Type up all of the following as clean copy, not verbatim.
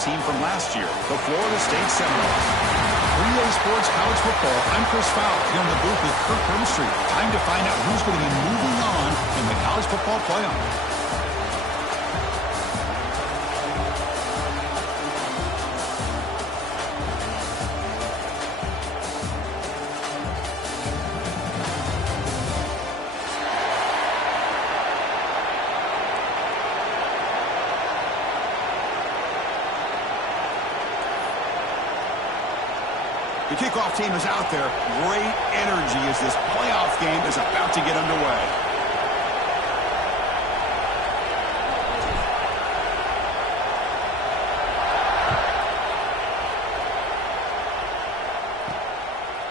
team from last year, the Florida State Seminoles. 3A Sports College Football, I'm Chris Fowler here in the booth with Kirk Hermstreet. Time to find out who's going to be moving on in the college football playoff. The kickoff team is out there. Great energy as this playoff game is about to get underway.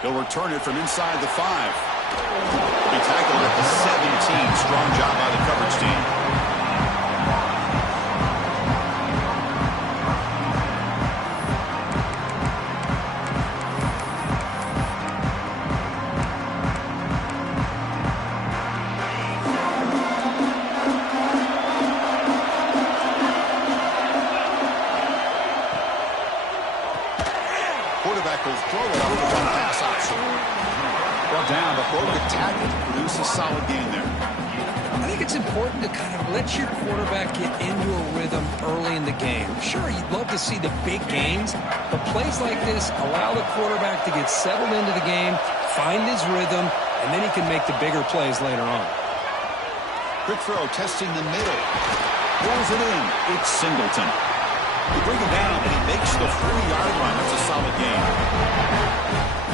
He'll return it from inside the 5. He tackled at the 17. Strong job by the coverage team. Quarterback will throw it up with one pass option. Well down, but broke the tackle to produce a solid gain there. I think it's important to kind of let your quarterback get into a rhythm early in the game. Sure, you'd love to see the big gains, but plays like this allow the quarterback to get settled into the game, find his rhythm, and then he can make the bigger plays later on. Quick throw, testing the middle. Pulls it in. It's Singleton. He brings it down, and he makes the 40-yard line. That's a solid gain.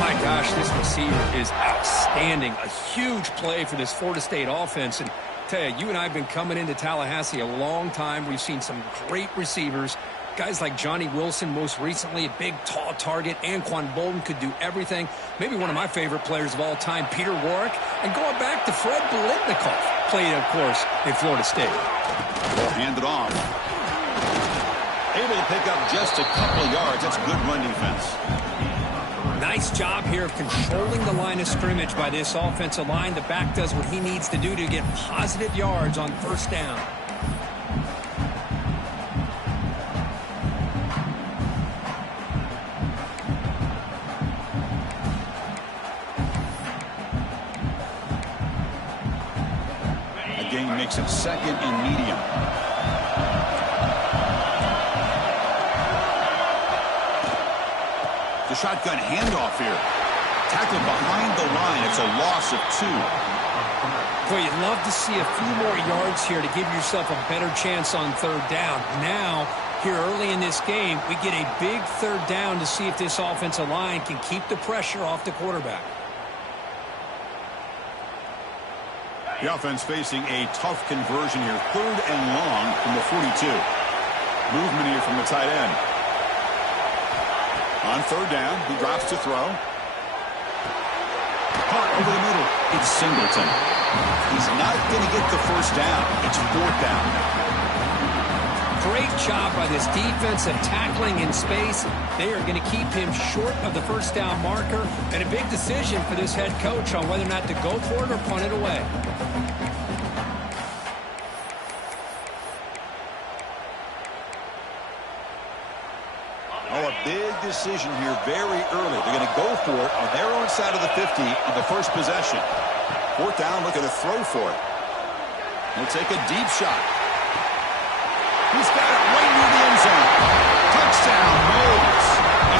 My gosh, this receiver is outstanding. A huge play for this Florida State offense. And tell you, you and I have been coming into Tallahassee a long time. We've seen some great receivers. Guys like Johnny Wilson, most recently, a big, tall target. Anquan Bolden could do everything. Maybe one of my favorite players of all time, Peter Warwick. And going back to Fred Biletnikoff, played, of course, in Florida State. Well, hand it off. Able to pick up just a couple of yards. That's good run defense. Nice job here of controlling the line of scrimmage by this offensive line. The back does what he needs to do to get positive yards on first down. A gain makes it second and medium. The shotgun handoff here. Tackled behind the line. It's a loss of 2. Boy, you'd love to see a few more yards here to give yourself a better chance on third down. Now, here early in this game, we get a big third down to see if this offensive line can keep the pressure off the quarterback. The offense facing a tough conversion here. 3rd and long from the 42. Movement here from the tight end. On third down, he drops to throw. Caught over the middle. It's Singleton. He's not going to get the first down. It's 4th down. Great job by this defense of tackling in space. They are going to keep him short of the first down marker. And a big decision for this head coach on whether or not to go for it or punt it away. Oh, a big decision here very early. They're going to go for it on their own side of the 50 on the first possession. 4th down, looking to throw for it. He'll take a deep shot. He's got it right near the end zone. Touchdown, Moles,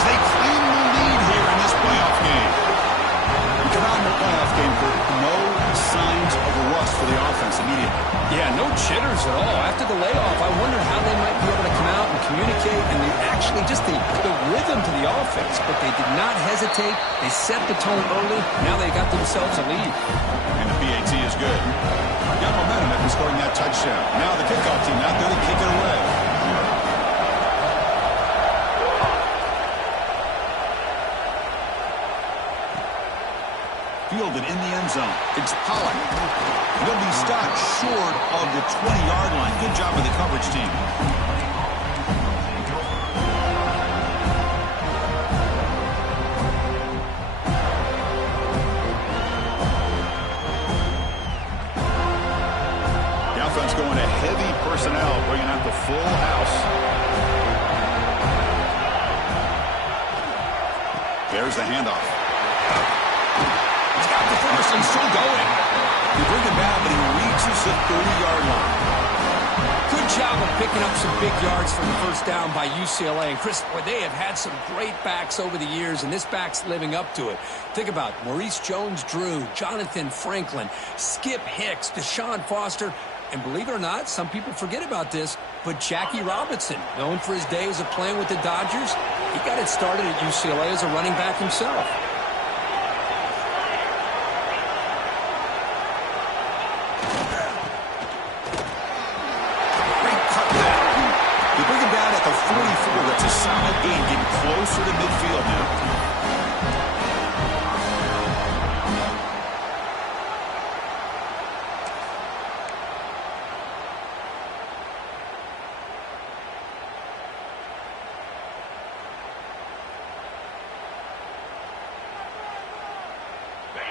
as they claim the lead here in this playoff game. We come out in the playoff game for no signs of a rust for the offense immediately. Yeah, no jitters at all. After the layoff, I wondered how they might be able to come out and communicate and actually just the rhythm to the offense. But they did not hesitate. They set the tone early. Now they got themselves a lead. And the PAT is good. Got momentum after scoring that touchdown. Now the kickoff team out there to kick it away. Fielded in the end zone. It's Pollock. He'll be stopped short of the 20-yard line. Good job by the coverage team. The offense going to heavy personnel, bringing out the full house. There's the handoff. He's got the first and still going. He bring it back, but he reaches the 30-yard line. Good job of picking up some big yards for the first down by UCLA. And Chris, boy, they have had some great backs over the years, and this back's living up to it. Think about Maurice Jones-Drew, Jonathan Franklin, Skip Hicks, Deshaun Foster, and believe it or not, some people forget about this, but Jackie Robinson, known for his days of playing with the Dodgers, he got it started at UCLA as a running back himself. That's a solid gain, getting closer to midfield now.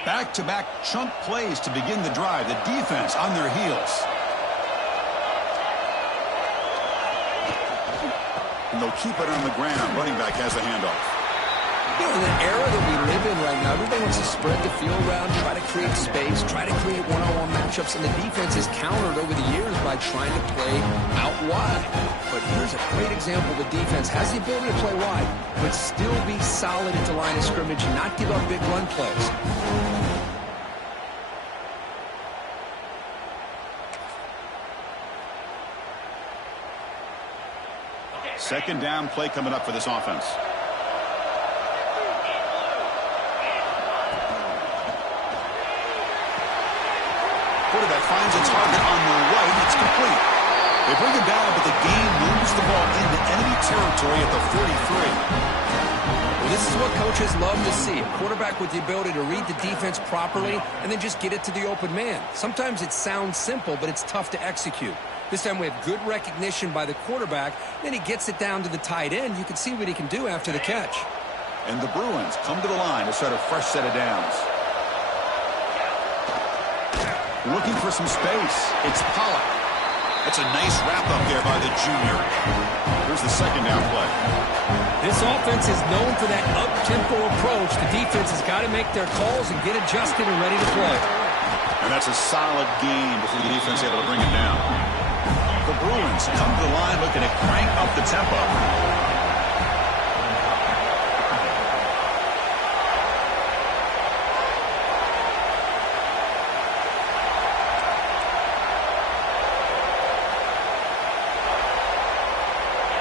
Back-to-back chunk plays to begin the drive. The defense on their heels. And they'll keep it on the ground. Running back has the handoff. You know, in the era that we live in right now, everybody wants to spread the field around, try to create space, try to create one-on-one matchups, and the defense has countered over the years by trying to play out wide. But here's a great example. The defense has the ability to play wide, but still be solid at the line of scrimmage and not give up big run plays. Second down play coming up for this offense. Quarterback finds a target on the right. It's complete. They bring it down, but the game moves the ball into enemy territory at the 43. Well, this is what coaches love to see. A quarterback with the ability to read the defense properly and then just get it to the open man. Sometimes it sounds simple, but it's tough to execute. This time we have good recognition by the quarterback. Then he gets it down to the tight end. You can see what he can do after the catch. And the Bruins come to the line to start a fresh set of downs. Looking for some space. It's Pollock. That's a nice wrap-up there by the junior. Here's the second down play. This offense is known for that up-tempo approach. The defense has got to make their calls and get adjusted and ready to play. And that's a solid gain before the defense is able to bring it down. The Bruins come to the line looking to crank up the tempo.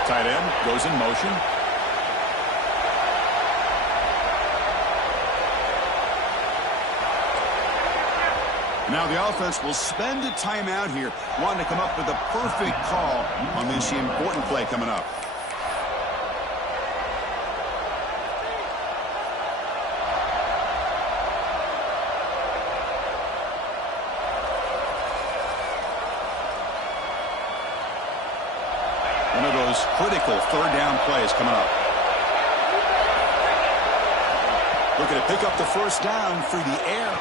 Tight end goes in motion. Now the offense will spend a timeout here, wanting to come up with a perfect call on this important play coming up. One of those critical third down plays coming up. Looking to pick up the first down through the air.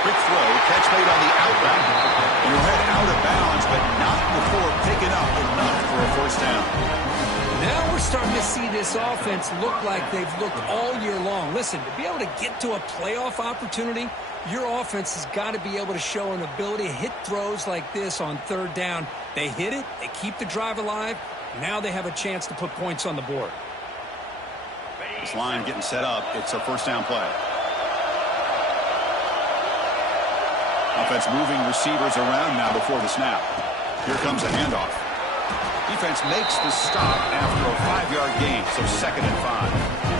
Quick throw, catch made on the out route. And he'll head out of bounds, but not before picking up enough for a first down. Now we're starting to see this offense look like they've looked all year long. Listen, to be able to get to a playoff opportunity, your offense has got to be able to show an ability to hit throws like this on third down. They hit it, they keep the drive alive. Now they have a chance to put points on the board. This line getting set up. It's a first down play. Offense moving receivers around now before the snap. Here comes a handoff. Defense makes the stop after a 5-yard gain, so 2nd and 5.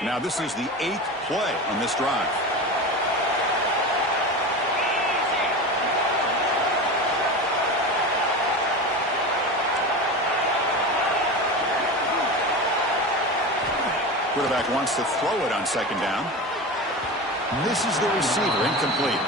Now this is the 8th play on this drive. Quarterback wants to throw it on 2nd down. Misses the receiver, incomplete.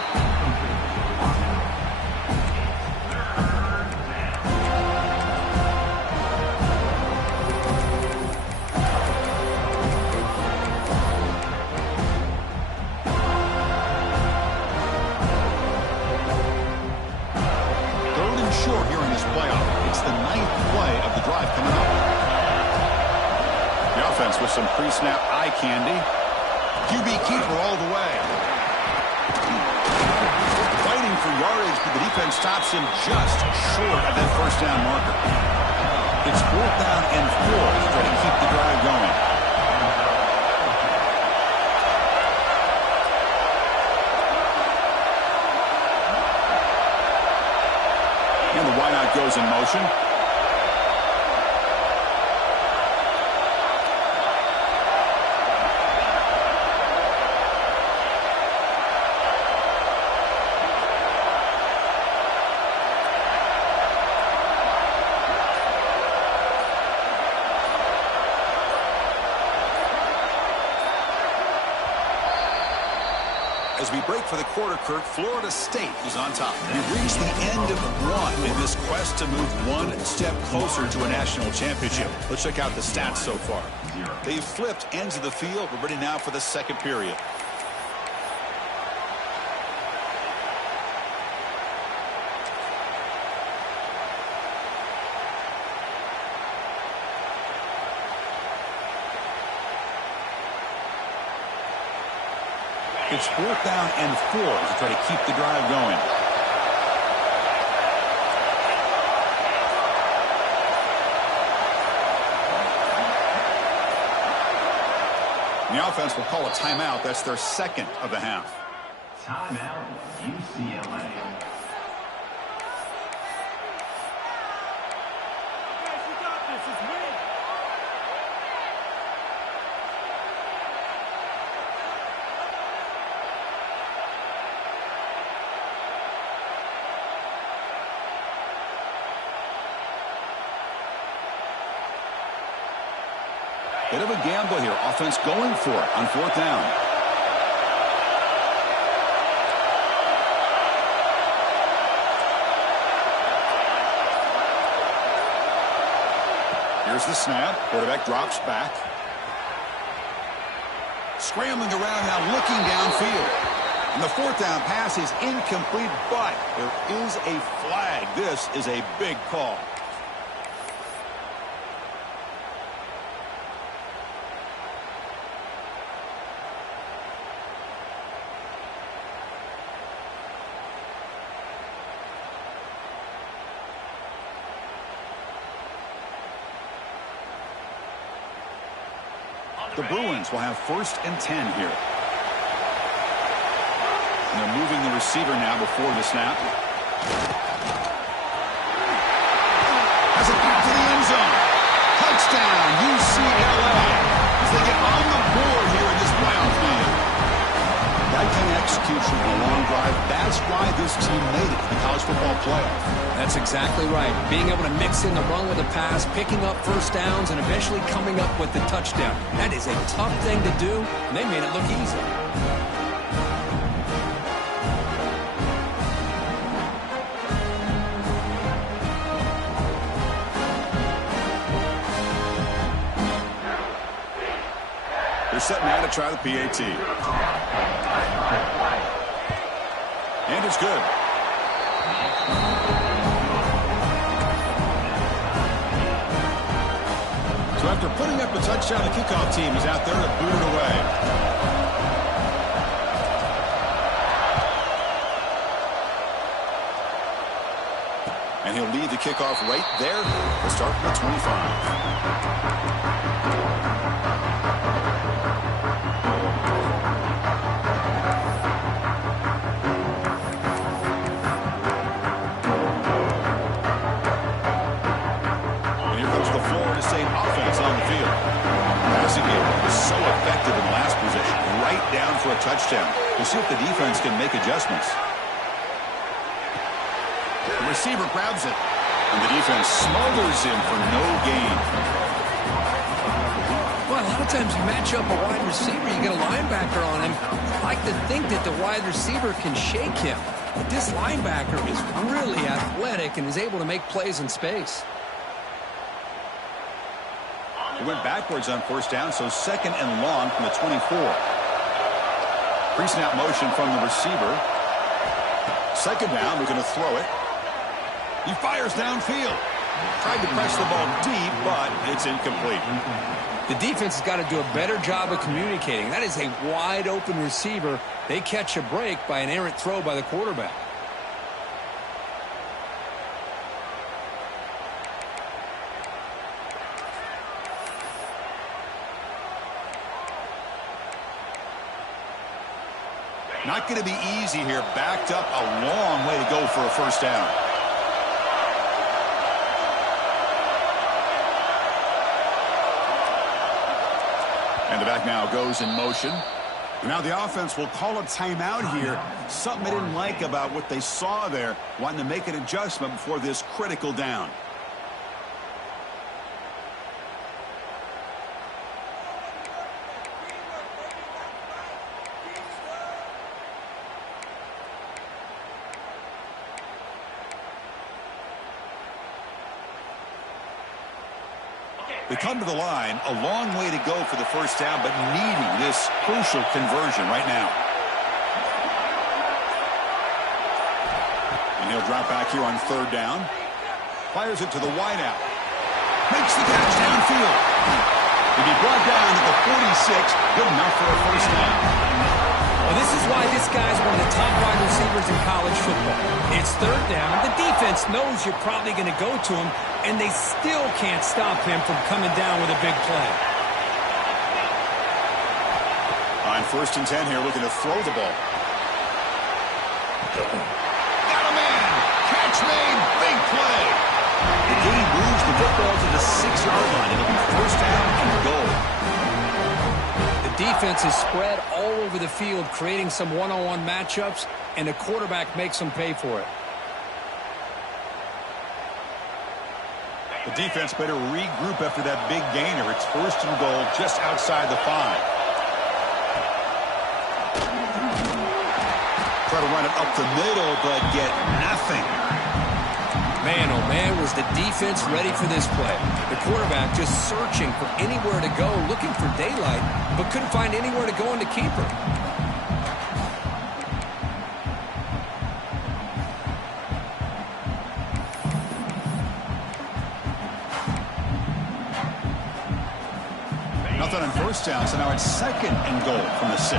with some pre-snap eye candy. QB keeper all the way. Fighting for yardage, but the defense stops him just short of that first down marker. It's 4th down and 4 to try to keep the drive going. And the wideout goes in motion. As we break for the quarter, Kirk, Florida State is on top. We've reached the end of one in this quest to move one step closer to a national championship. Let's check out the stats so far. They've flipped ends of the field. We're ready now for the second period. It's 4th down and 4 to try to keep the drive going. The offense will call a timeout. That's their second of the half. Timeout, UCLA. Bit of a gamble here. Offense going for it on 4th down. Here's the snap. Quarterback drops back. Scrambling around now, looking downfield. And the 4th down pass is incomplete, but there is a flag. This is a big call. The Bruins will have 1st and 10 here. And they're moving the receiver now before the snap. Has it back to the end zone. Touchdown, UCLA. As they get on the board here in this playoff game. That kind of execution on a long drive, that's why this team made it to the college football playoff. That's exactly right. Being able to mix in the run with the pass, picking up first downs, and eventually coming up with the touchdown. That is a tough thing to do, and they made it look easy. They're set now to try the PAT. And it's good. So after putting up a touchdown, the kickoff team is out there to boot it away. And he'll lead the kickoff right there to start with 25. So effective in the last position, right down for a touchdown. We'll see if the defense can make adjustments. The receiver grabs it, and the defense smothers him for no gain. Well, a lot of times you match up a wide receiver, you get a linebacker on him. I like to think that the wide receiver can shake him. But this linebacker is really athletic and is able to make plays in space. It went backwards on 1st down, so 2nd and long from the 24. Pre-snap motion from the receiver. 2nd down, we're going to throw it. He fires downfield. Tried to press the ball deep, but it's incomplete. The defense has got to do a better job of communicating. That is a wide-open receiver. They catch a break by an errant throw by the quarterback. Not going to be easy here. Backed up a long way to go for a first down. And the back now goes in motion. Now the offense will call a timeout here. Something they didn't like about what they saw there. Wanting to make an adjustment before this critical down. They come to the line, a long way to go for the first down, but needing this crucial conversion right now. And he'll drop back here on third down. Fires it to the wideout. Makes the catch downfield. He'll be brought down at the 46. Good enough for a first down. Well, this is why this guy's one of the top wide receivers in college football. It's third down. The defense knows you're probably going to go to him, and they still can't stop him from coming down with a big play. On 1st and 10 here, looking to throw the ball. Got a man. Catch made. Big play. The game moves the football to the 6-yard line. It'll be first down and goal. The defense is spread all over the field, creating some one-on-one matchups, and the quarterback makes them pay for it. The defense better regroup after that big gainer. It's 1st and goal just outside the 5. Try to run it up the middle, but get nothing. Man, oh man, was the defense ready for this play. The quarterback just searching for anywhere to go, looking for daylight, but couldn't find anywhere to go in the keeper. Nothing on first down, so now it's 2nd and goal from the 6.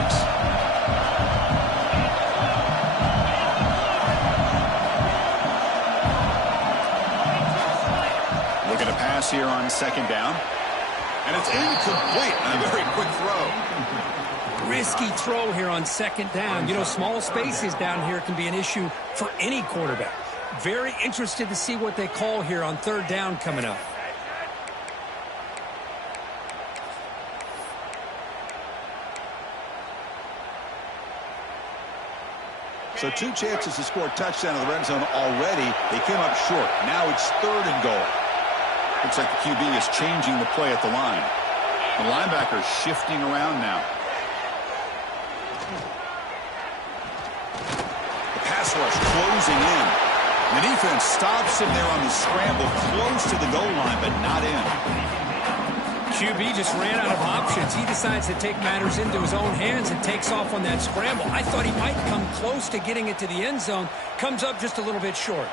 Looking to pass here on 2nd down. And it's incomplete on a very quick throw. Risky throw here on 2nd down. You know, small spaces down here can be an issue for any quarterback. Very interested to see what they call here on 3rd down coming up. So 2 chances to score a touchdown in the red zone already. They came up short. Now it's 3rd and goal. Looks like the QB is changing the play at the line. The linebacker's shifting around now. The pass rush closing in. The defense stops him there on the scramble, close to the goal line, but not in. QB just ran out of options. He decides to take matters into his own hands and takes off on that scramble. I thought he might come close to getting it to the end zone. Comes up just a little bit short.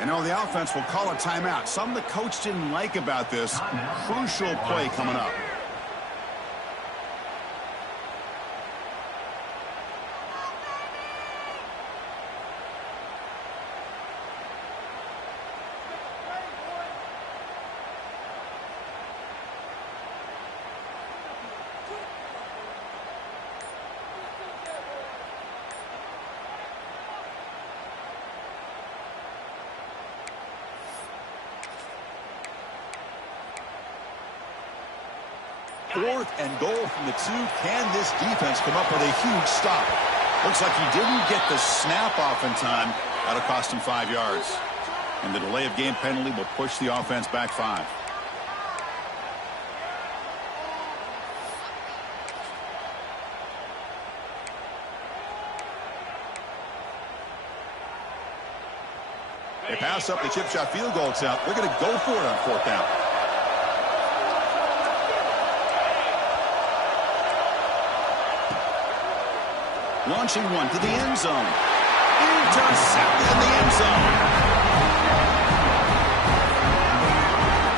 And now the offense will call a timeout. Something the coach didn't like about this. Crucial play coming up. Fourth and goal from the 2. Can this defense come up with a huge stop? Looks like he didn't get the snap off in time. That'll cost him 5 yards. And the delay of game penalty will push the offense back 5. They pass up the chip shot field goal attempt. They're going to go for it on 4th down. Launching one to the end zone. Intercepted in the end zone.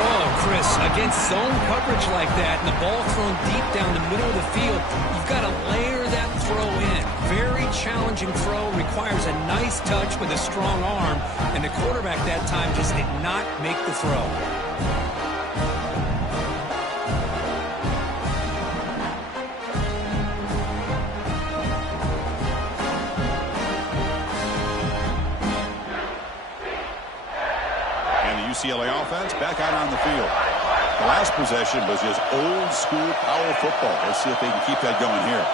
Oh, Chris, against zone coverage like that and the ball thrown deep down the middle of the field, you've got to layer that throw in. Very challenging throw, requires a nice touch with a strong arm, and the quarterback that time just did not make the throw. UCLA offense back out on the field. The last possession was just old school power football. Let's see if they can keep that going here.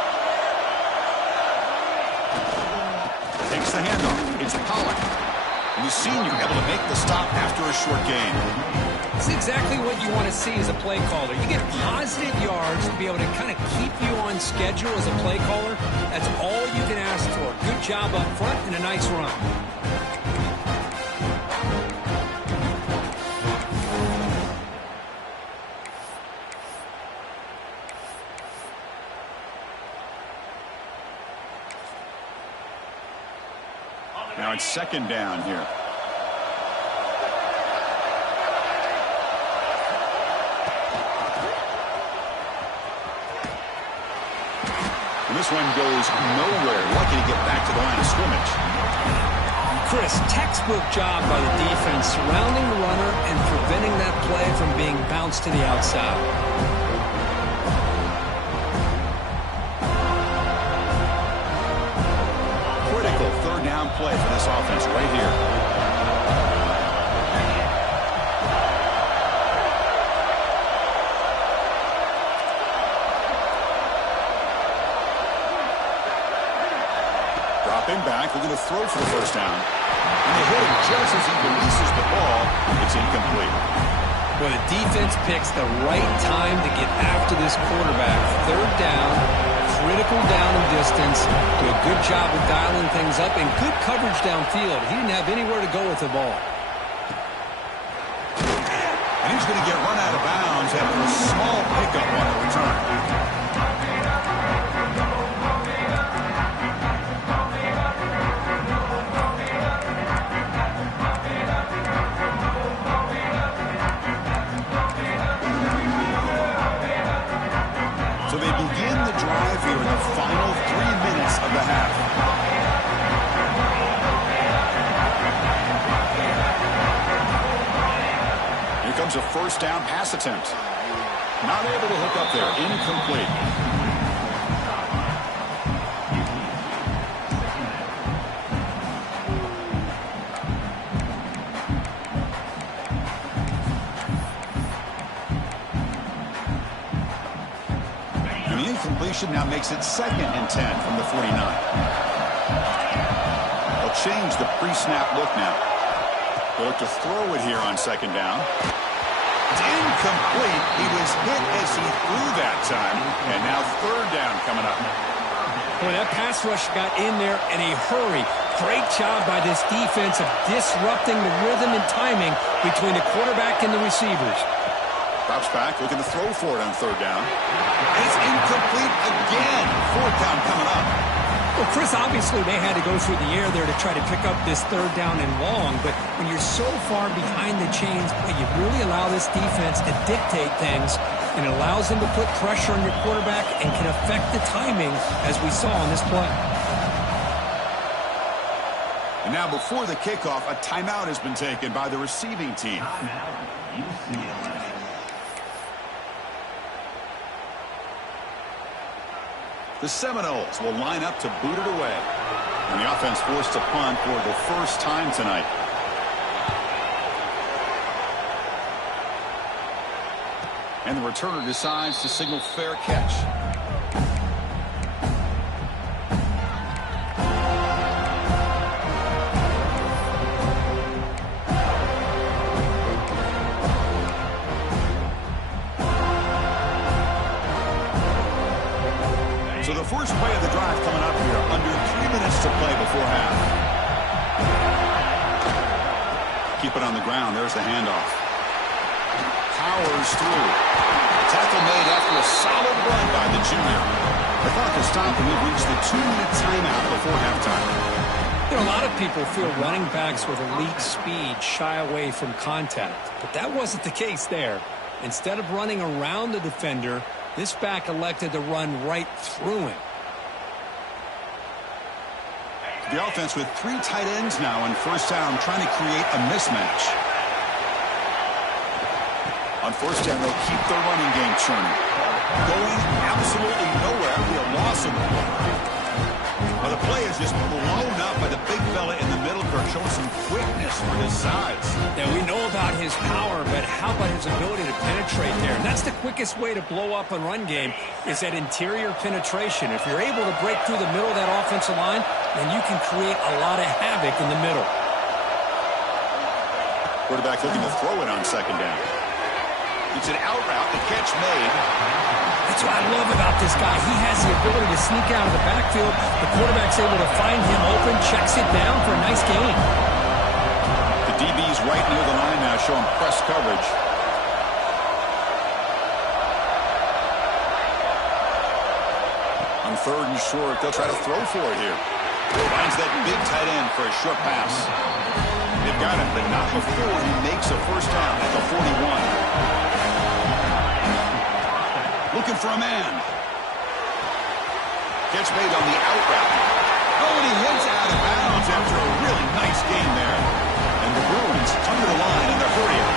Takes the handoff. It's Pollock. And the senior able to make the stop after a short gain. It's exactly what you want to see as a play caller. You get positive yards to be able to kind of keep you on schedule as a play caller. That's all you can ask for. Good job up front and a nice run. Now it's 2nd down here. And this one goes nowhere. Lucky to get back to the line of scrimmage. Chris, textbook job by the defense surrounding the runner and preventing that play from being bounced to the outside. Critical 3rd down play for this offense right here. Dropping back, they're going to throw for the 1st down. And they hit him just as he releases the ball. It's incomplete. Well, the defense picks the right time to get after this quarterback. 3rd down, critical down and distance. Do a good job of dialing things up and good coverage downfield. He didn't have anywhere to go with the ball. And he's going to get run out of bounds after a small pickup on the return. So they begin the drive here in the final 3 minutes of the half. Here comes a 1st down pass attempt. Not able to hook up there. Incomplete. Now makes it 2nd and 10 from the 49. They'll change the pre-snap look now. They'll look to throw it here on 2nd down. It's incomplete. He was hit as he threw that time. And now 3rd down coming up. Boy, that pass rush got in there in a hurry. Great job by this defense of disrupting the rhythm and timing between the quarterback and the receivers. Drops back, looking to throw for it on 3rd down. And it's incomplete again. 4th down coming up. Well, Chris, obviously they had to go through the air there to try to pick up this 3rd down and long, but when you're so far behind the chains, you really allow this defense to dictate things, and it allows them to put pressure on your quarterback and can affect the timing, as we saw on this play. And now before the kickoff, a timeout has been taken by the receiving team. UCLA. The Seminoles will line up to boot it away. And the offense forced to punt for the 1st time tonight. And the returner decides to signal fair catch. So the first play of the drive coming up here, under 3 minutes to play before half. keep it on the ground. There's the handoff. Powers through. Tackle made after a solid run by the junior. The clock has stopped, and we've reached the 2-minute timeout before halftime. You know, a lot of people feel running backs with elite speed shy away from contact, but that wasn't the case there. Instead of running around the defender, this back elected to run right through him. The offense with 3 tight ends now on first down, trying to create a mismatch. On first down, they'll keep their running game churning. Going absolutely nowhere. Be a loss of the play. Well, the play is just blown up by the big fella in the middle, showing some quickness for his size. Now, we know about his power, but how about his ability to penetrate there? And that's the quickest way to blow up a run game, is that interior penetration. If you're able to break through the middle of that offensive line, then you can create a lot of havoc in the middle. Quarterback looking to throw it on second down. It's an out route, the catch made. That's what I love about this guy. He has the ability to sneak out of the backfield. The quarterback's able to find him open, checks it down for a nice gain. The DB's right near the line now, showing press coverage. On third and short, they'll try to throw for it here. Finds that big tight end for a short pass. They've got him, but not before he makes a first down at the 41. Looking for a man. Catch made on the out route. Oh, and he hits out of bounds after a really nice game there. And the Bruins come to the line in the 40th.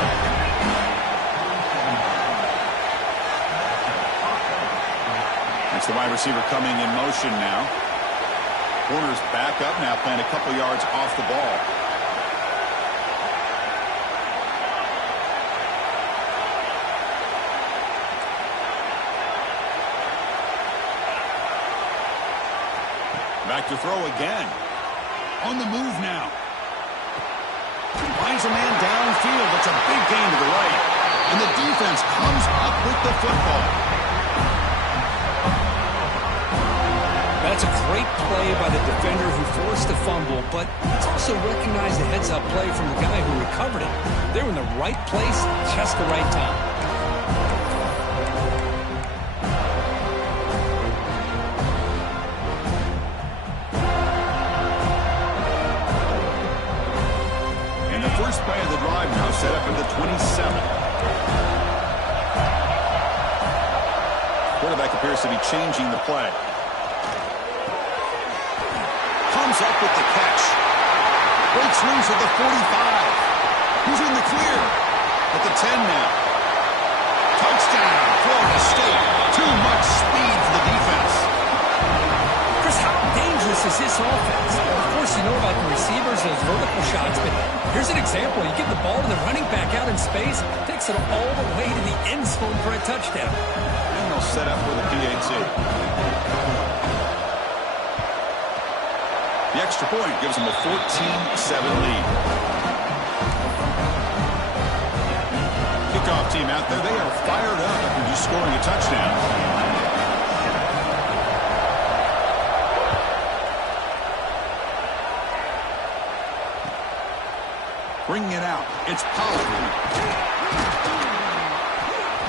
That's the wide receiver coming in motion now. Corner's back up now, playing a couple yards off the ball. Back to throw again. On the move now. Finds a man downfield. That's a big gain to the right. And the defense comes up with the football. That's a great play by the defender who forced the fumble, but it's also recognized a heads-up play from the guy who recovered it. They were in the right place, just the right time. First play of the drive now set up at the 27. Quarterback appears to be changing the play. Comes up with the catch. Breaks loose at the 45. Who's in the clear? At the 10 now. Touchdown, Florida State. Too much speed for the defense. Chris, how dangerous is this offense? Of course, you know about the receivers, those vertical shots, but here's an example. You get the ball to the running back out in space, takes it all the way to the end zone for a touchdown. And they'll set up with a PAT. The extra point gives them a 14-7 lead. Kickoff team out there, they are fired up after just scoring a touchdown. Bringing it out. It's Pollard.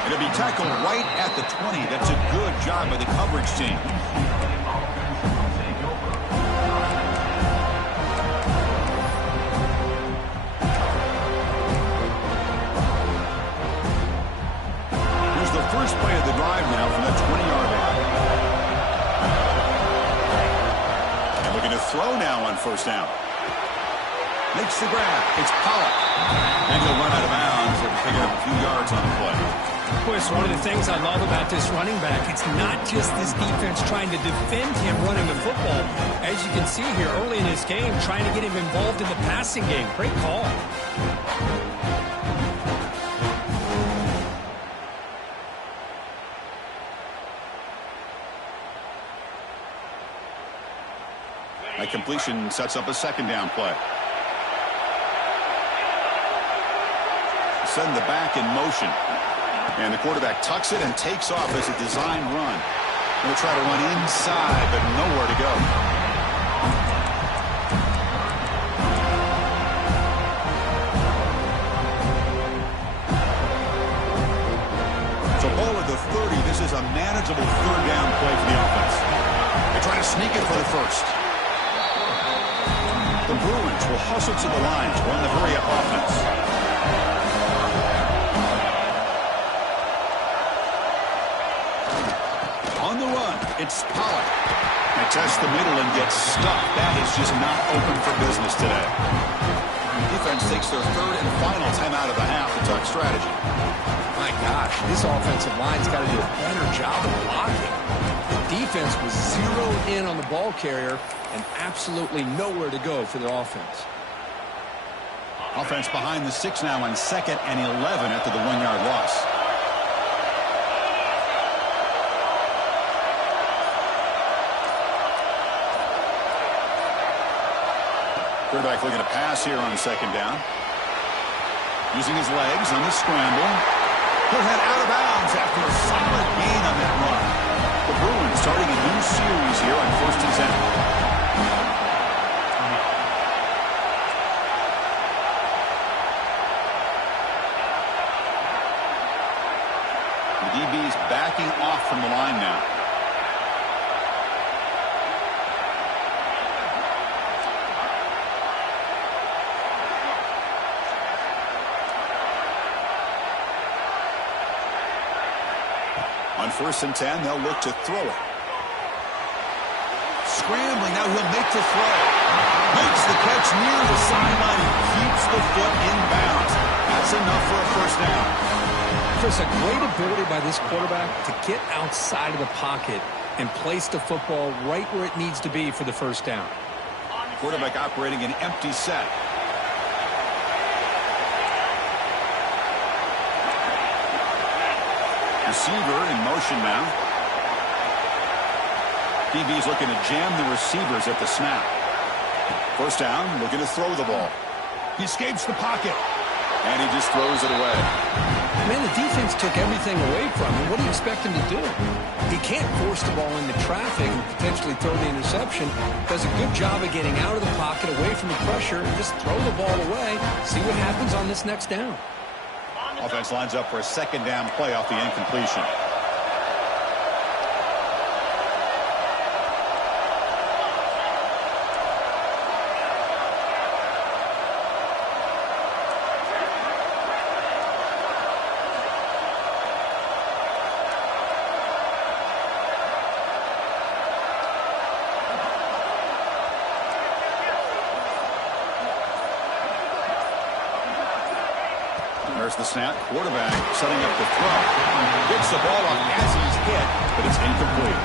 It'll be tackled right at the 20. That's a good job by the coverage team. Here's the first play of the drive now from the 20-yard line. And looking to throw now on first down. Makes the grab. It's Pollard. And he'll run out of bounds and pick up a few yards on the play. Boy, it's one of the things I love about this running back. It's not just this defense trying to defend him running the football. As you can see here early in this game, trying to get him involved in the passing game. Great call. That completion sets up a second down play. Send the back in motion. And the quarterback tucks it and takes off as a design run. Going to try to run inside, but nowhere to go. the 30. This is a manageable third down play for the offense. They try to sneak it for the first. The Bruins will hustle to the line to run the hurry-up offense. On the run, it's Pollard. They test the middle and get stuffed. That is just not open for business today. Defense takes their third and final timeout of the half to talk strategy. My gosh, this offensive line's got to do a better job of blocking. The defense was zeroed in on the ball carrier and absolutely nowhere to go for the offense. Offense behind the 6 now on 2nd and 11 after the 1-yard loss. Quarterback looking to pass here on 2nd down. Using his legs on the scramble. He'll head out of bounds after a solid gain on that run. The Bruins starting a new series here on 1st and 10. The DB's backing off from the line now. On 1st and 10, they'll look to throw it. Scrambling, now he'll make the throw. Makes the catch near the sideline and keeps the foot in bounds. That's enough for a first down. Chris, a great ability by this quarterback to get outside of the pocket and place the football right where it needs to be for the first down. Quarterback operating an empty set. Receiver in motion now. DB's looking to jam the receivers at the snap. First down, looking to throw the ball. He escapes the pocket, and he just throws it away. Man, the defense took everything away from him. What do you expect him to do? He can't force the ball into traffic and potentially throw the interception. Does a good job of getting out of the pocket, away from the pressure, and just throw the ball away. See what happens on this next down. Offense lines up for a 2nd down play off the incompletion. There's the snap. Quarterback setting up the throw. Gets the ball off as he's hit, but it's incomplete.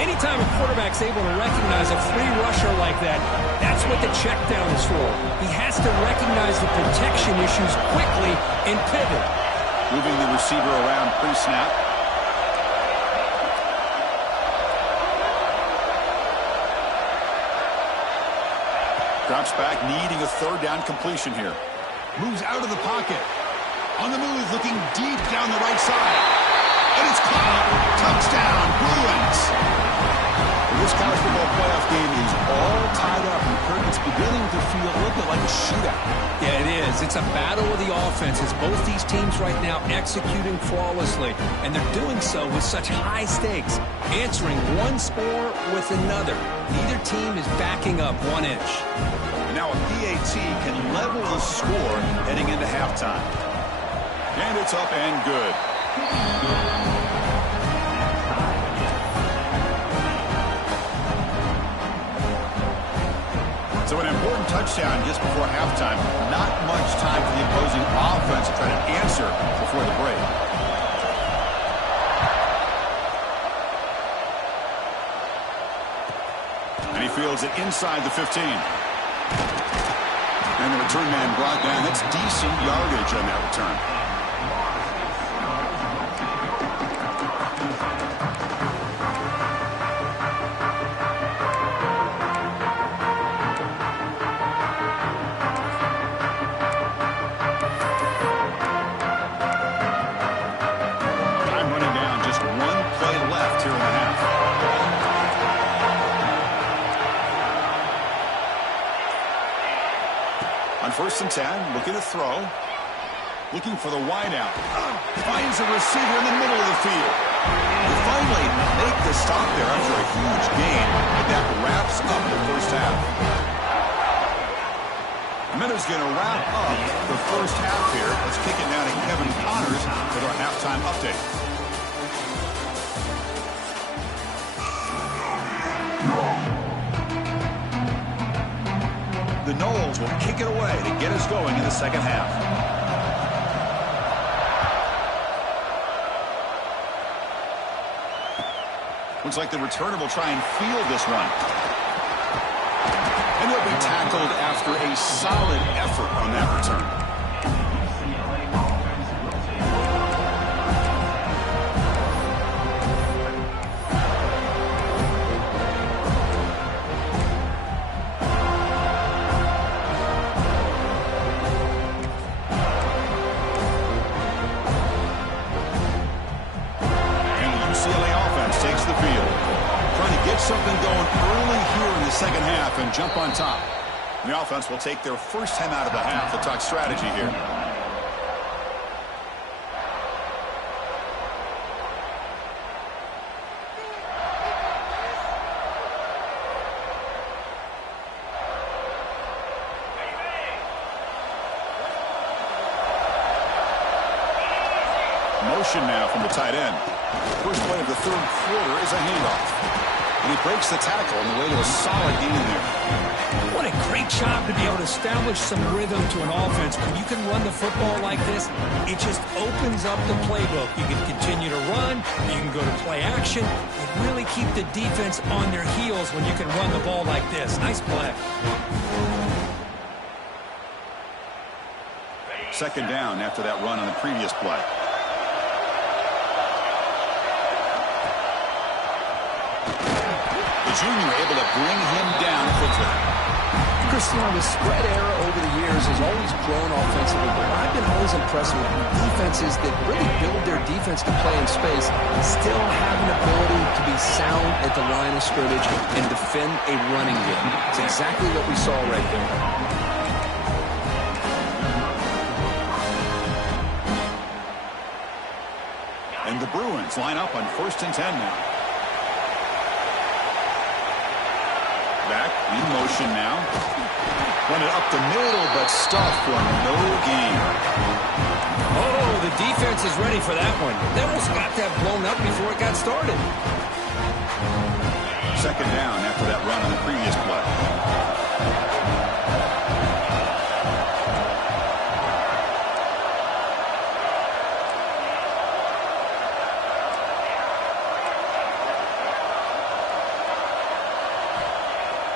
Anytime a quarterback's able to recognize a free rusher like that, that's what the check down is for. He has to recognize the protection issues quickly and pivot. Moving the receiver around pre-snap. Drops back, needing a 3rd down completion here. Moves out of the pocket. On the move, looking deep down the right side. And it's caught. Touchdown, Bruins. This college football playoff game is all tied up. And Kurt, it's beginning to feel a little bit like a shootout. Yeah, it is. It's a battle of the offenses. Both these teams right now executing flawlessly. And they're doing so with such high stakes. Answering one score with another. Neither team is backing up 1 inch. Now a PAT can level the score heading into halftime. And it's up and good. So an important touchdown just before halftime. Not much time for the opposing offense to try to answer before the break. And he fields it inside the 15. And the return man brought down. That's decent yardage on that return. Time running down. Just 1 play left here in the half. On 1st and 10, looking to throw. Looking for the wide out. Finds a receiver in the middle of the field. They finally make the stop there after a huge gain, and that wraps up the first half. And that is going to wrap up the first half here. Let's kick it down to Kevin Connors with our halftime update. The Noles will kick it away to get us going in the second half. Looks like the returner will try and field this one. And he'll be tackled after a solid effort on that return. Something going early here in the second half and jump on top. The offense will take their first time out of the half to talk strategy here. Motion now from the tight end. First play of the third quarter is a handoff. And he breaks the tackle on the way to a solid gain there. What a great job to be able to establish some rhythm to an offense. When you can run the football like this, it just opens up the playbook. You can continue to run. You can go to play action. And really keep the defense on their heels when you can run the ball like this. Nice play. Second down after that run on the previous play. Junior able to bring him down quickly. Christian, the spread era over the years has always grown offensively, but I've been always impressed with defenses that really build their defense to play in space, still have an ability to be sound at the line of scrimmage and defend a running game. It's exactly what we saw right there. And the Bruins line up on 1st and 10 now. Back in motion now. Run it up the middle, but stuffed for no gain. Oh, the defense is ready for that one. They almost got that blown up before it got started. Second down after that run on the previous play.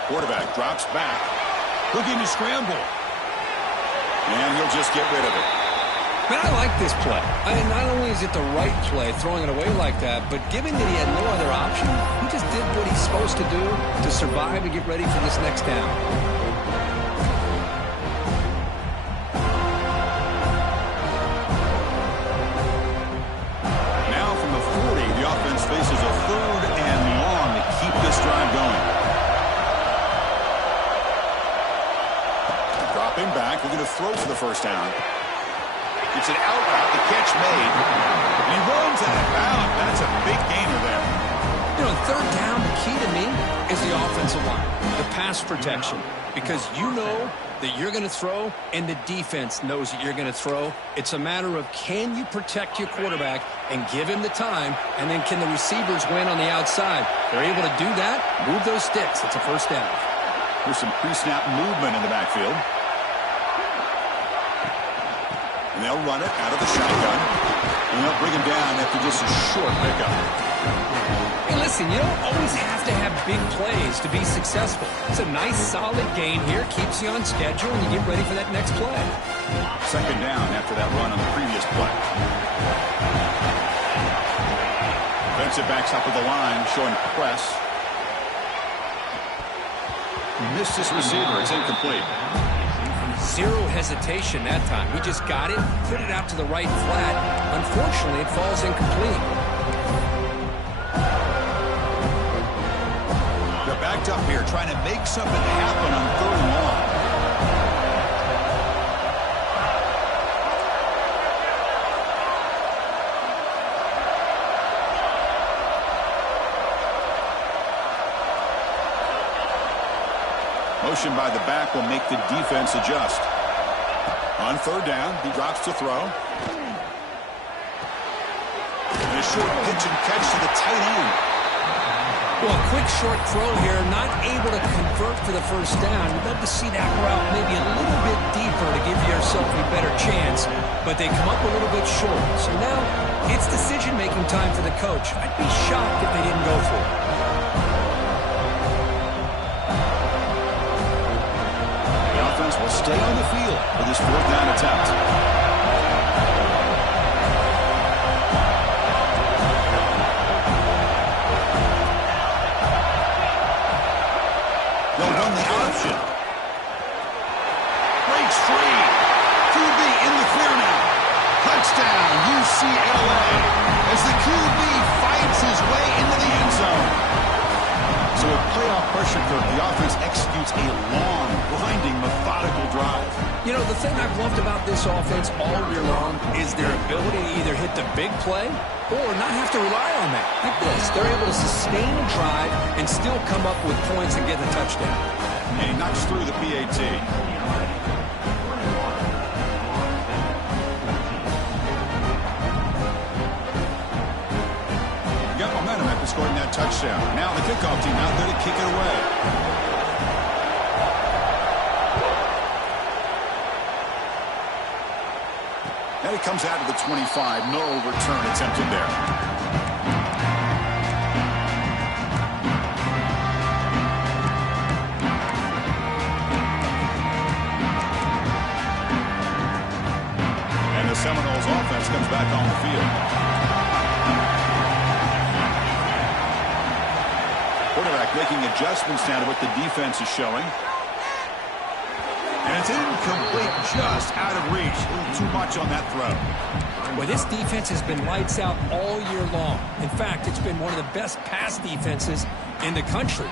Quarterback drops back, looking to scramble. And he'll just get rid of it. Man, I like this play. Not only is it the right play, throwing it away like that, but given that he had no other option, he just did what he's supposed to do to survive and get ready for this next down. Now from the 40, the offense faces a third and long to keep this drive going. Dropping back, we're going to throw for the first down. It's an out route, the catch made. And he runs out of bounds. That's a big gainer there. You know, third down, the key to me is the offensive line, the pass protection. Because you know that you're going to throw, and the defense knows that you're going to throw. It's a matter of can you protect your quarterback and give him the time, and then can the receivers win on the outside? They're able to do that, move those sticks. It's a first down. There's some pre-snap movement in the backfield. And they'll run it out of the shotgun. And they'll bring him down after just a short pickup. Hey, listen, you don't always have to have big plays to be successful. It's a nice, solid gain here. Keeps you on schedule, and you get ready for that next play. Second down after that run on the previous play. Defensive backs up with the line, showing press. Missed his receiver. It's incomplete. Zero hesitation that time. He just got it, put it out to the right flat. Unfortunately, it falls incomplete. They're backed up here, trying to make something happen on third and long. Motion by the back will make the defense adjust. On third down, he drops to throw. And a short pitch and catch to the tight end. Well, a quick short throw here, not able to convert for the first down. You'd love to see that route maybe a little bit deeper to give yourself a better chance, but they come up a little bit short. So now it's decision-making time for the coach. I'd be shocked if they didn't go for it. The offense will stay on the field for this fourth down attempt. They'll run the option. Breaks free. QB in the clear now. Touchdown, UCLA. As the QB fights his way into the end zone. So with playoff pressure, the offense executes a long, grinding, methodical drive. You know, the thing I've loved about this offense all year long is their ability to either hit the big play or not have to rely on that. Like this, they're able to sustain a drive and still come up with points and get the touchdown. And he knocks through the PAT. Got momentum after scoring that touchdown. Now the kickoff team out there to kick it away. And he comes out to the 25. No return attempted there. And the Seminoles offense comes back on the field. Quarterback making adjustments now to what the defense is showing. And it's incomplete, just out of reach. A little too much on that throw. Well, this defense has been lights out all year long. In fact, it's been one of the best pass defenses in the country.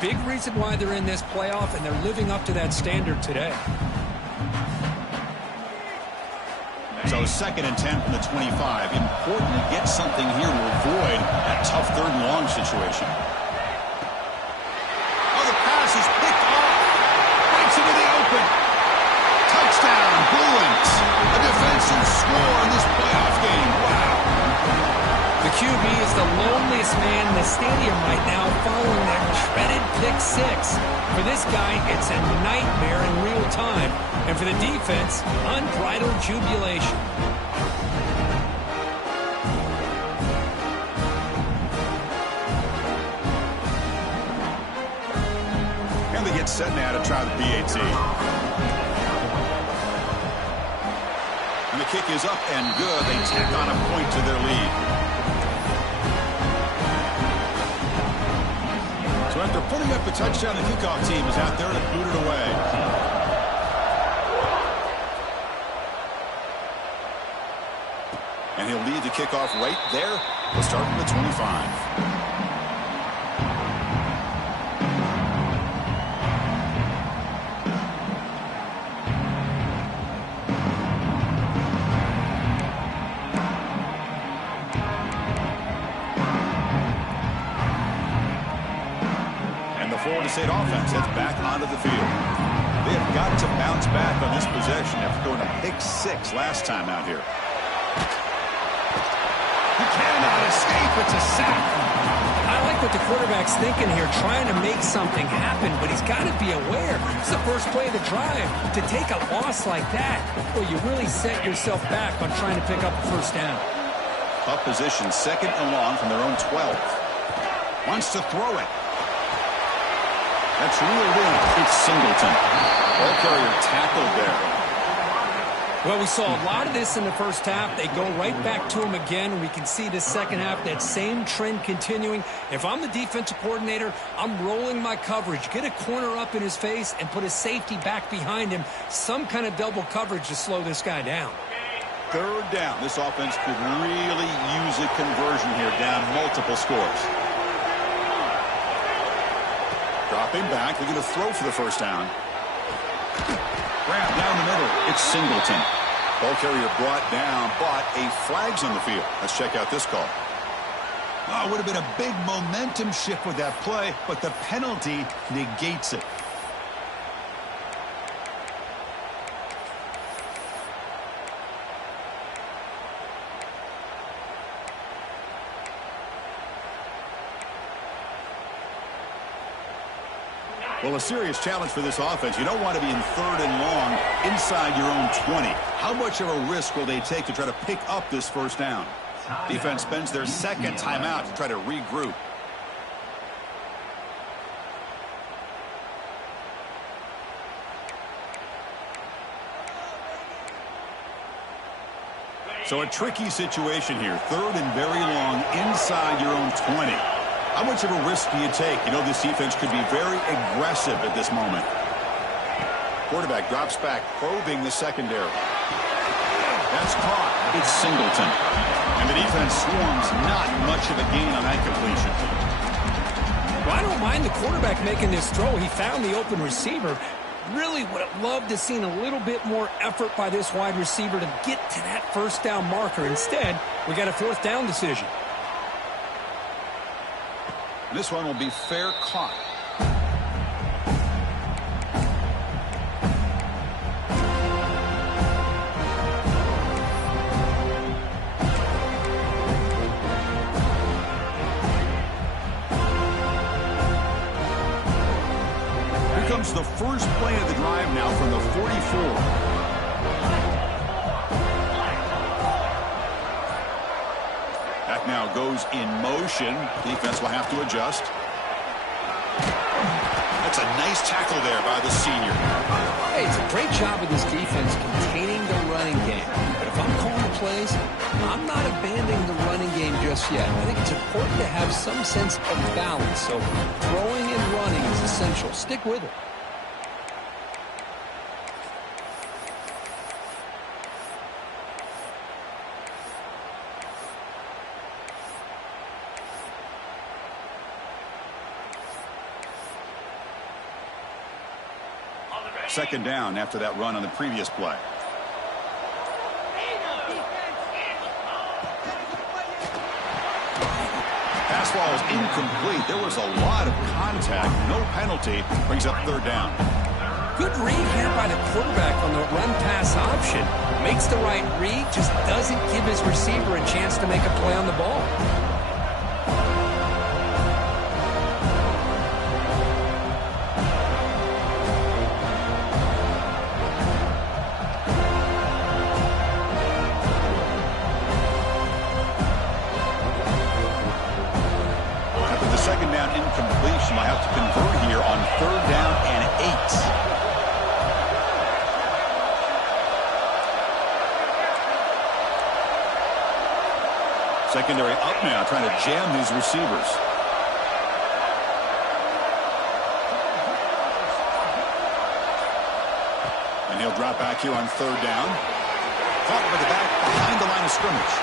Big reason why they're in this playoff, and they're living up to that standard today. So 2nd and 10 from the 25. Important to get something here to avoid that tough third and long situation. Oh, the pass is picked off. Breaks into the open. Touchdown, Bruins. A defensive score in this playoff game. Wow. The QB is the loneliest man in the stadium right now following that shredded pick six. For this guy, it's a nightmare in real time. And for the defense, unbridled jubilation. And they get set now to try the PAT. And the kick is up and good. They tack on a point to their lead. So after putting up the touchdown, the kickoff team is out there to boot it away. And he'll lead the kickoff right there. We'll start from the 25. Florida State offense heads back onto the field. They have got to bounce back on this possession after going to pick six last time out here. He cannot escape. It's a sack. I like what the quarterback's thinking here, trying to make something happen, but he's got to be aware. It's the first play of the drive. To take a loss like that, well, you really set yourself back on trying to pick up a first down. Tough position, 2nd and long from their own 12. Wants to throw it. That's reeled in. It's Singleton. Ball carrier tackled there. Well, we saw a lot of this in the first half. They go right back to him again, and we can see the second half, that same trend continuing. If I'm the defensive coordinator, I'm rolling my coverage. Get a corner up in his face and put a safety back behind him. Some kind of double coverage to slow this guy down. 3rd down. This offense could really use a conversion here, down multiple scores. Dropping back, they're going to throw for the first down. Grab down the middle, it's Singleton. Ball carrier brought down, but a flag's on the field. Let's check out this call. Oh, it would have been a big momentum shift with that play, but the penalty negates it. Well, a serious challenge for this offense. You don't want to be in 3rd and long inside your own 20. How much of a risk will they take to try to pick up this first down? Defense spends their second timeout to try to regroup. So a tricky situation here. 3rd and very long inside your own 20. How much of a risk do you take? You know, this defense could be very aggressive at this moment. Quarterback drops back, probing the secondary. That's caught. It's Singleton. And the defense swarms. Not much of a gain on that completion. Well, I don't mind the quarterback making this throw. He found the open receiver. Really would have loved to seen a little bit more effort by this wide receiver to get to that first down marker. Instead, we got a 4th down decision. This one will be fair caught. Here comes the first play of the drive now from the 44. Now goes in motion. Defense will have to adjust. That's a nice tackle there by the senior. Hey, it's a great job of this defense containing the running game. But if I'm calling the plays, I'm not abandoning the running game just yet. I think it's important to have some sense of balance. So throwing and running is essential. Stick with it. Second down after that run on the previous play. Pass ball is incomplete. There was a lot of contact. No penalty. Brings up 3rd down. Good read here by the quarterback on the run-pass option. Makes the right read, just doesn't give his receiver a chance to make a play on the ball. Second down incompletion. Will have to convert here on 3rd down and 8. Secondary up now, trying to jam these receivers. And he'll drop back here on 3rd down. Caught by the back behind the line of scrimmage.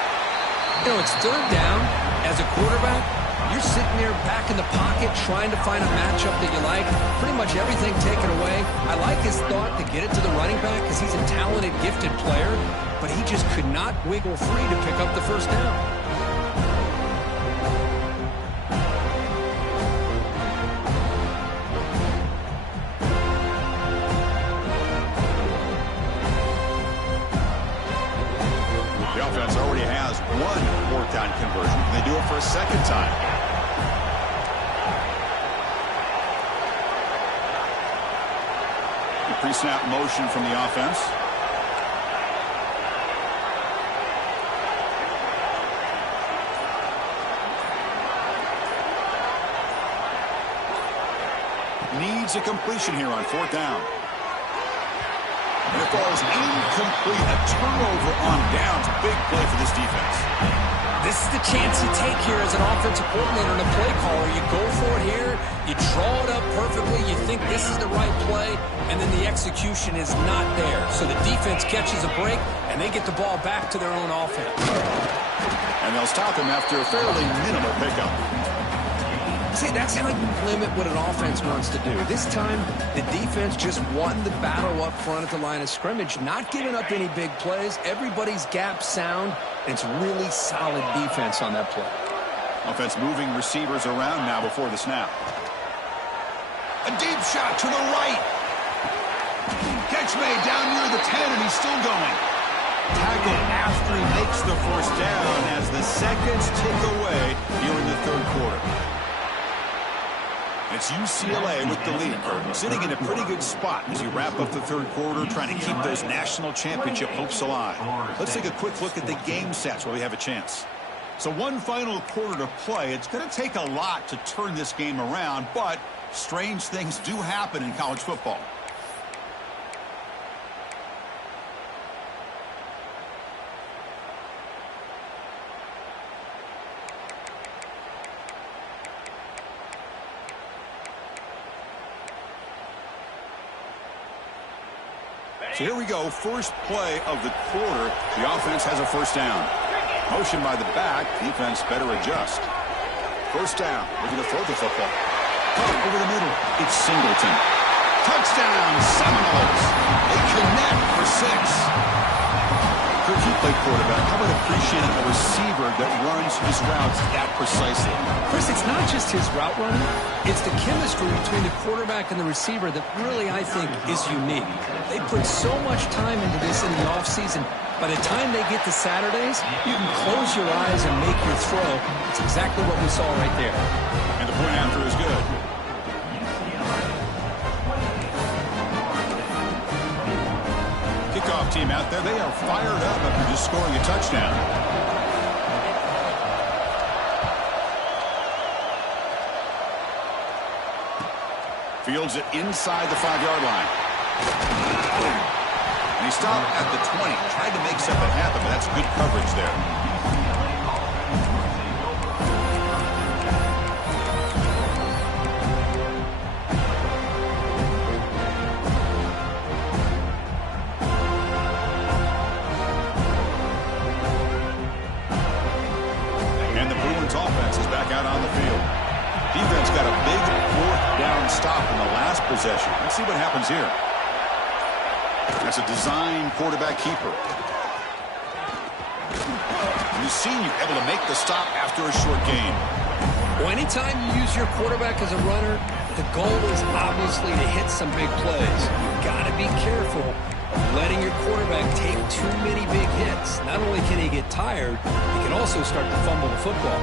You know, it's 3rd down. As a quarterback, you're sitting there back in the pocket trying to find a matchup that you like. Pretty much everything taken away. I like his thought to get it to the running back because he's a talented, gifted player, but he just could not wiggle free to pick up the first down. The offense already has one 4th down conversion. Can they do it for a second time? The pre-snap motion from the offense. Needs a completion here on 4th down. And it falls incomplete. A turnover on downs. Big play for this defense. This is the chance you take here as an offensive coordinator and a play caller. You go for it here. You draw it up perfectly. You think this is the right play, and then the execution is not there. So the defense catches a break, and they get the ball back to their own offense. And they'll stop him after a fairly minimal pickup. See, that's how you limit what an offense wants to do. This time, the defense just won the battle up front at the line of scrimmage, not giving up any big plays. Everybody's gap sound, and it's really solid defense on that play. Offense moving receivers around now before the snap. A deep shot to the right. Catch made down near the 10, and he's still going. Tackled after he makes the first down as the seconds tick away here in the 3rd quarter. It's It's UCLA with the lead, Kurt, sitting in a pretty good spot as you wrap up the third quarter, trying to keep those national championship hopes alive. Let's take a quick look at the game stats while we have a chance. So one final quarter to play. It's going to take a lot to turn this game around, but strange things do happen in college football. So here we go, first play of the quarter. The offense has a first down. Motion by the back, defense better adjust. First down, looking to throw the football. Caught over the middle, it's Singleton. Touchdown, Seminoles. They connect for 6. Could you play quarterback? How about appreciating a receiver that runs his routes that precisely? Chris, it's not just his route running. It's the chemistry between the quarterback and the receiver that really, I think, is unique. They put so much time into this in the offseason. By the time they get to Saturdays, you can close your eyes and make your throw. It's exactly what we saw right there. And the point after is good. Kickoff team out there. They are fired up after just scoring a touchdown. Fields it inside the 5-yard line. And he stopped at the 20. Tried to make something happen, but that's good coverage there. Offense is back out on the field. Defense got a big fourth down stop in the last possession. Let's see what happens here. That's a design quarterback keeper. The senior able to make the stop after a short gain. Well, anytime you use your quarterback as a runner, the goal is obviously to hit some big plays. You've got to be careful of letting your quarterback take too many big hits. Not only can he get tired, he can also start to fumble the football.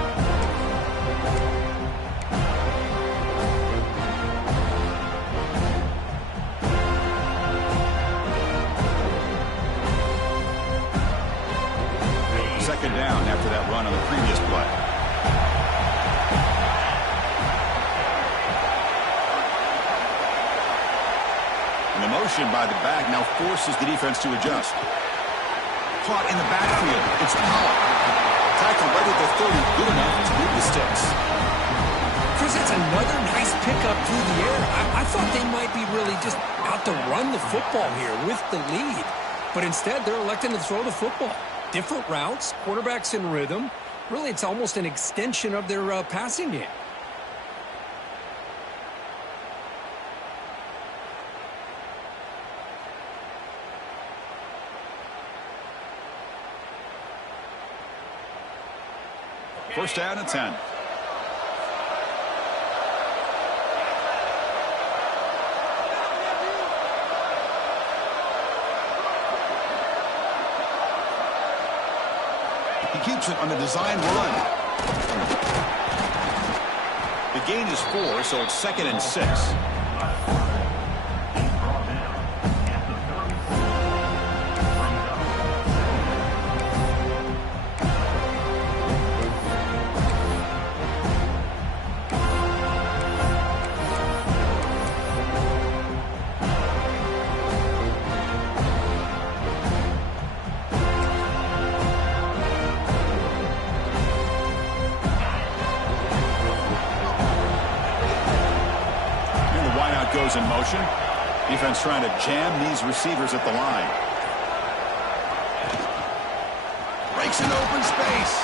Second down after that run on the previous play. And the motion by the back now forces the defense to adjust. Caught in the backfield. It's Pollock. Tackle right at the 30. Good enough to move the sticks. Chris, it's another nice pickup through the air. I thought they might be really just out to run the football here with the lead. But instead, they're electing to throw the football. Different routes, quarterbacks in rhythm. Really, it's almost an extension of their passing game. First down and 10. He keeps it on the design run. The gain is 4, so it's 2nd and 6. Goes in motion. Defense trying to jam these receivers at the line. Breaks into open space.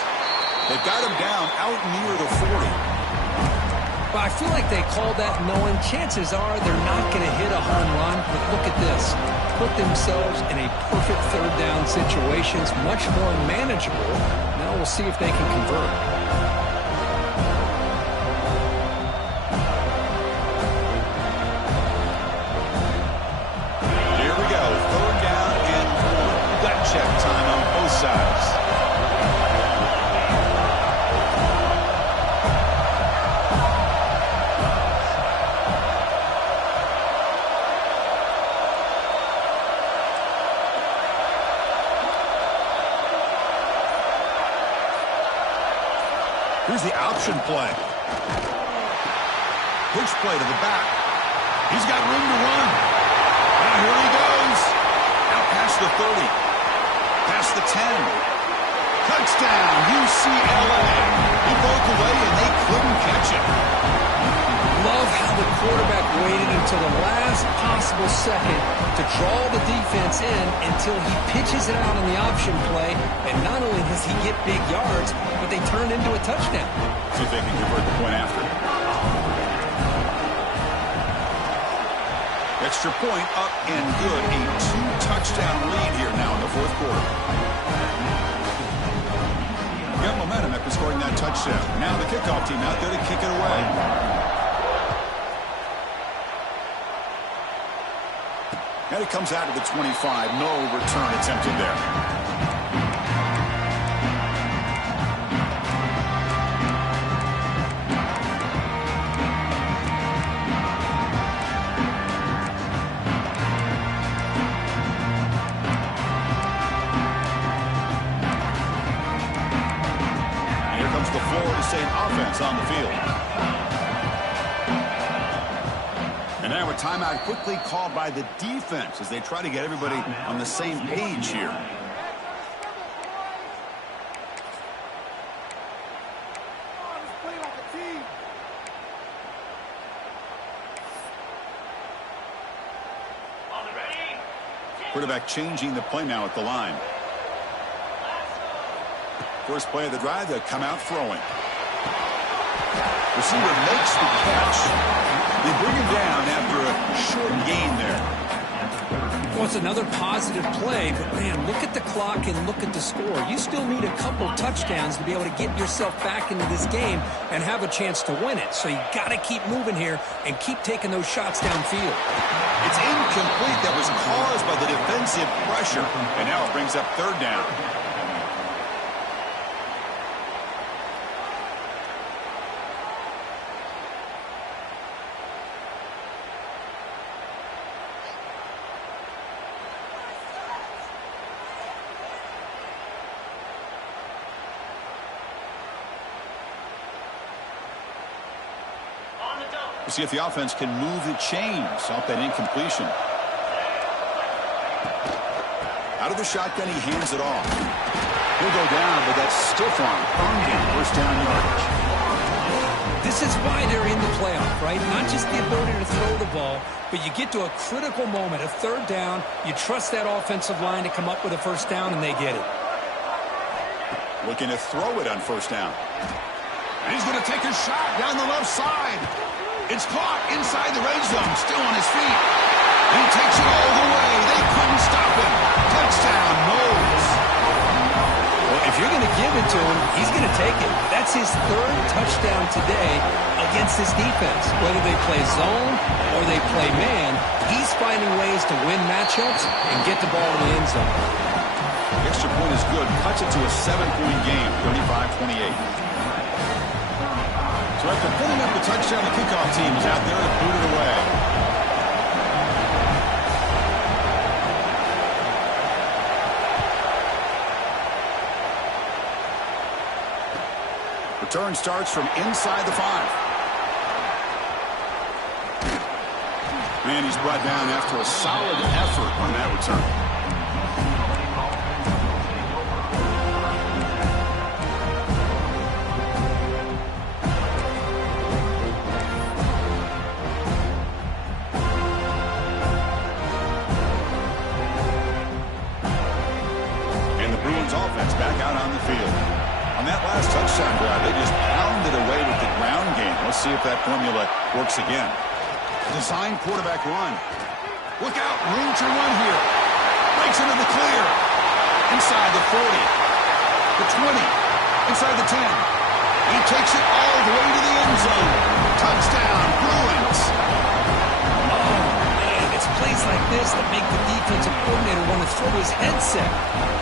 They've got him down out near the 40. Well, I feel like they called that knowing chances are they're not going to hit a home run. But look at this. Put themselves in a perfect third down situation. It's much more manageable. Now we'll see if they can convert. Check time on both sides. Here's the option play. Pitch play to the back. He's got room to run. And here he goes. Out past the 30. Past the 10. Touchdown, UCLA. He broke away and they couldn't catch him. Love how the quarterback waited until the last possible second to draw the defense in until he pitches it out on the option play. And not only does he get big yards, but they turn into a touchdown. See if they can convert the point after. Extra point up and good. A 2-touchdown lead here now in the fourth quarter. Got momentum after scoring that touchdown. Now the kickoff team out there to kick it away. And it comes out to the 25. No return attempted there. Offense on the field. And now a timeout quickly called by the defense as they try to get everybody on the same page here. Quarterback changing the play now at the line. First play of the drive, they'll come out throwing. Receiver makes the catch. They bring him down after a short gain there. Well, it's another positive play, but man, look at the clock and look at the score. You still need a couple touchdowns to be able to get yourself back into this game and have a chance to win it. So you got to keep moving here and keep taking those shots downfield. It's incomplete. That was caused by the defensive pressure. And now it brings up third down. See if the offense can move the chains off that incompletion. Out of the shotgun, he hands it off. He'll go down, but that stiff arm earned him first down yardage. This is why they're in the playoff, right? Not just the ability to throw the ball, but you get to a critical moment, a third down. You trust that offensive line to come up with a first down, and they get it. Looking to throw it on first down. And he's going to take a shot down the left side. It's caught inside the red zone, still on his feet. He takes it all the way. They couldn't stop him. Touchdown, Knowles. Well, if you're going to give it to him, he's going to take it. That's his third touchdown today against this defense. Whether they play zone or they play man, he's finding ways to win matchups and get the ball in the end zone. The extra point is good. Cuts it to a 7-point game, 35-28. So after putting up the touchdown, the kickoff team is out there to boot it away. Return starts from inside the 5. And he's brought down after a solid effort on that return. Offense back out on the field. On that last touchdown drive, they just pounded away with the ground game. Let's see if that formula works again. Design quarterback run. Look out, room to run here. Breaks into the clear. Inside the 40. The 20. Inside the 10. He takes it all the way to the end zone. Touchdown, Bruins. Plays like this that make the defensive coordinator want to throw his headset.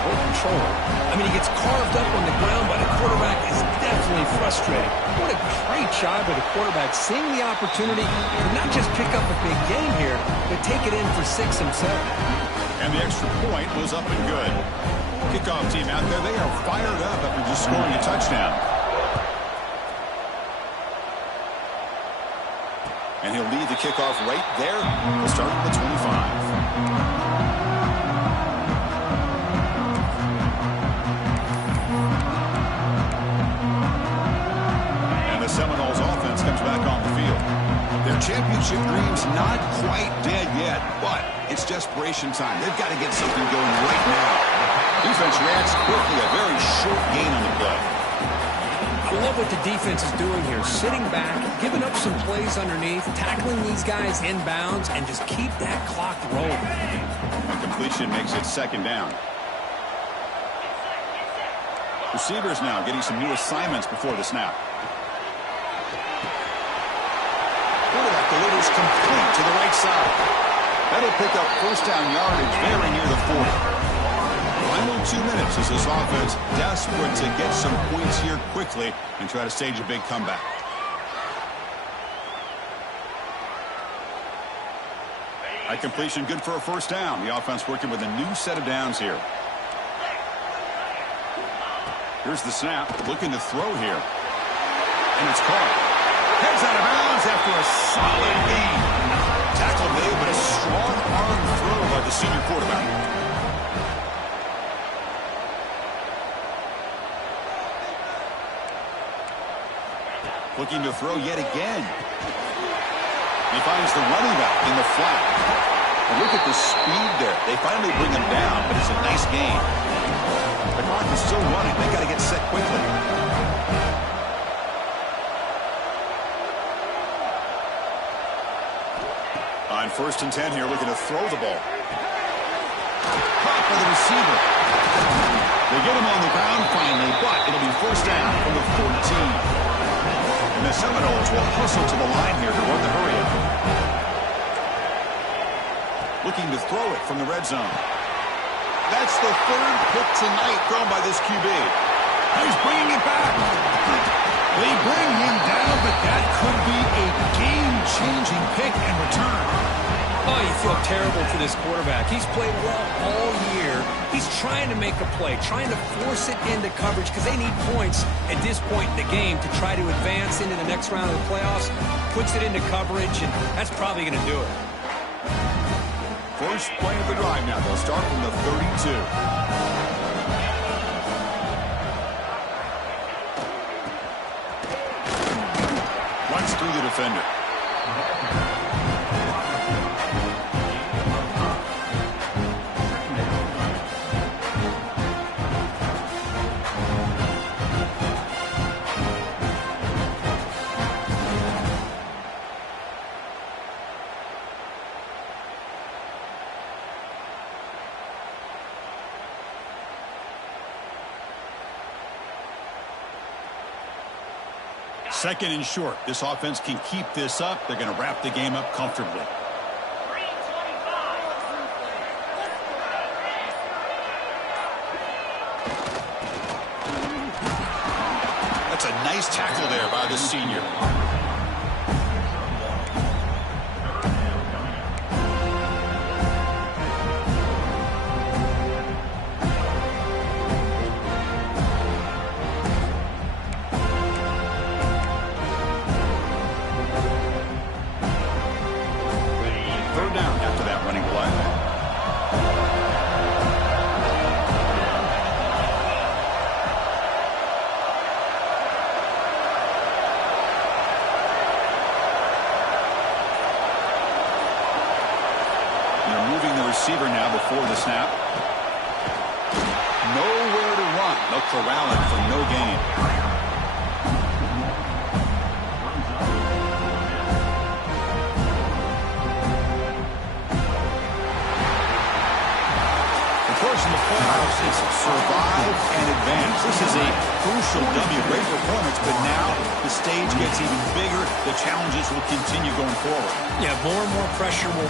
Poor control. I mean, he gets carved up on the ground by the quarterback. Is definitely frustrating. What a great job by the quarterback seeing the opportunity to not just pick up a big game here, but take it in for 6 himself. And the extra point was up and good. Kickoff team out there, they are fired up after just scoring a touchdown. And he'll lead the kickoff right there. We'll start at the 25. Seminoles offense comes back on the field. Their championship dream's not quite dead yet, but it's desperation time. They've got to get something going right now. Defense reacts quickly, a very short gain on the play. I love what the defense is doing here, sitting back, giving up some plays underneath, tackling these guys inbounds, and just keep that clock rolling. A completion makes it second down. Receivers now getting some new assignments before the snap. Quarterback delivers complete to the right side. That'll pick up first down yardage very near the 40. Final 2 minutes as this offense desperate to get some points here quickly and try to stage a big comeback. That completion good for a first down. The offense working with a new set of downs here. Here's the snap, looking to throw here. And it's caught. Heads out of bounds after a solid gain. Tackle made, but a strong arm throw by the senior quarterback. Looking to throw yet again. He finds the running back in the flat. And look at the speed there. They finally bring him down, but it's a nice gain. The clock is still running. They got to get set quickly. On 1st and 10 here, looking to throw the ball. Caught by the receiver. They get him on the ground finally, but it'll be first down from the 14. And the Seminoles will hustle to the line here to run the hurry up. Looking to throw it from the red zone. That's the 3rd pick tonight thrown by this QB. He's bringing it back. They bring him down, but that could be a game-changing pick and return. Oh, you feel terrible for this quarterback. He's played well all year. He's trying to make a play, trying to force it into coverage because they need points at this point in the game to try to advance into the next round of the playoffs. Puts it into coverage, and that's probably going to do it. First play of the drive now. They'll start from the 32. Runs through the defender. Second and short. This offense can keep this up. They're going to wrap the game up comfortably. That's a nice tackle there by the senior. Receiver now before the snap. Nowhere to run. They'll corral it for no gain. The course in the playoffs is survive and advance. This is a crucial W. Great performance, but now the stage gets even bigger. The challenges will continue going forward. Yeah, more and more pressure will